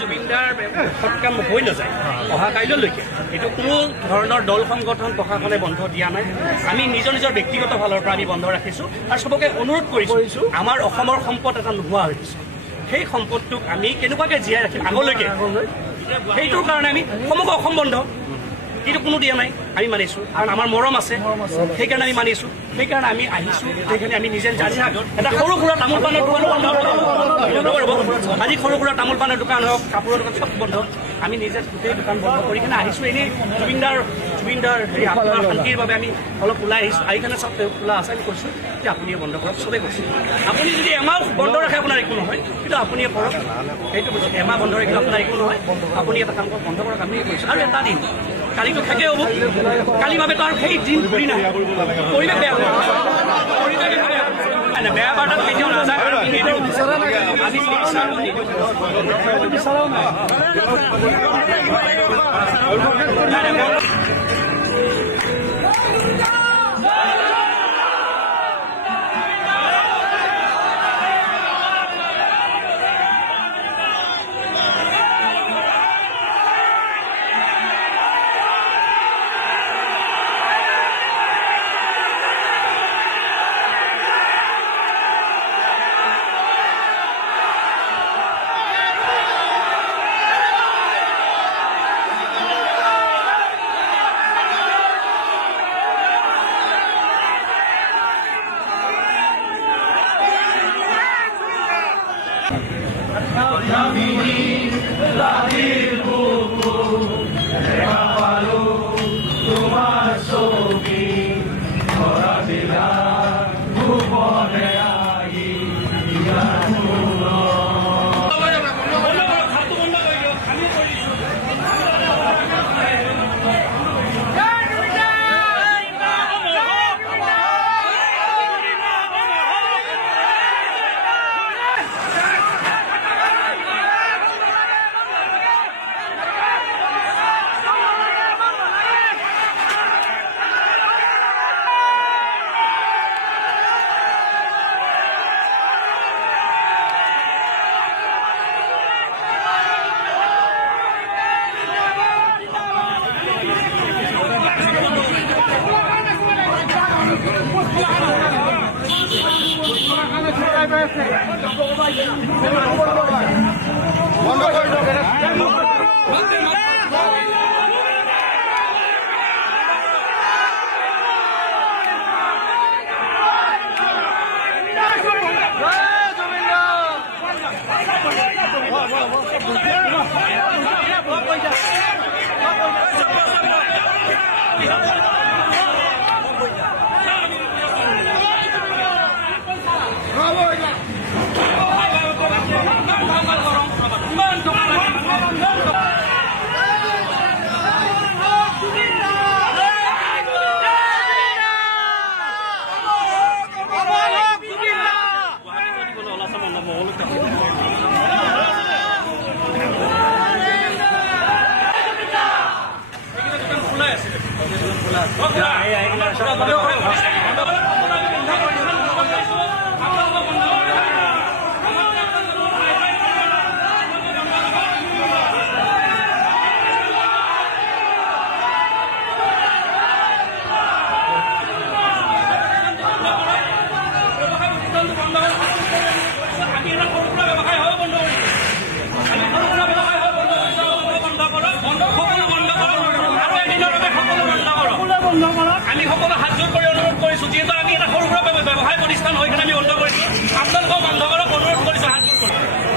জুবিনদাৰ সৎকাম হৈ নাযায় অহা কাইলৈকে এইটো কোনো ধৰণৰ দল সংগঠন প্ৰশাসনে বন্ধ দিয়া নাই আমি নিজৰ নিজৰ ব্যক্তিগত ফালৰ পৰা আমি বন্ধ ৰাখিছোঁ আৰু চবকে অনুৰোধ কৰিছোঁ আমাৰ অসমৰ সম্পদ এটা নোহোৱা হৈ গৈছে সেই সম্পদটোক আমি কেনেকুৱাকৈ জীয়াই ৰাখিম আগলৈকে সেইটোৰ কাৰণে আমি সমগ্ৰ অসম বন্ধ কিন্তু কোনো দিয়া নাই আমি মানিছোঁ কাৰণ আমাৰ মৰম আছে সেইকাৰণে আমি মানিছোঁ সেইকাৰণে আমি আহিছোঁ সেইকাৰণে আমি নিজে জানি এটা সৰু সুৰা তামোল পাণৰ দোকানো বন্ধ কৰিব আজি সৰু সুৰা তামোল পাণৰ দোকান হওক কাপোৰৰ দোকান চব বন্ধ আমি নিজে গোটেই দোকান বন্ধ কৰি কিনে আহিছোঁ এনেই জুবিনদাৰ হেৰি আপোনাৰ শান্তিৰ বাবে আমি অলপ ওলাই আহিছোঁ আহি কিনে চব খোলা আছে আমি কৈছোঁ যে আপুনিয়ে বন্ধ কৰক চবেই কৈছোঁ আপুনি যদি এমাহ বন্ধ ৰাখে আপোনাৰ একো নহয় কিন্তু আপুনিয়ে কৰক সেইটো কৈছোঁ এমাহ বন্ধ ৰাখিলে আপোনাৰ একো নহয় আপুনি এটা কাম কৰক বন্ধ কৰক আমি কৈছোঁ আৰু এটা দিন কালিতো থাকে হ'ব কালি বাবে তাৰ সেই দিন ঘূৰি নাহে পৰিৱেশ বেয়া হ'ব বেয়া বাৰ্তাত কেতিয়াও নাযায় আমি সকলো হাত জোৰ কৰি অনুৰোধ কৰিছোঁ আছো যিহেতু আমি এটা সৰু সুৰা ব্যৱসায় প্ৰতিষ্ঠান হৈ কিনে আমি বন্ধ কৰিছোঁ আপোনালোকেও বন্ধ কৰক অনুৰোধ কৰিছোঁ হাত যোগ কৰিছোঁ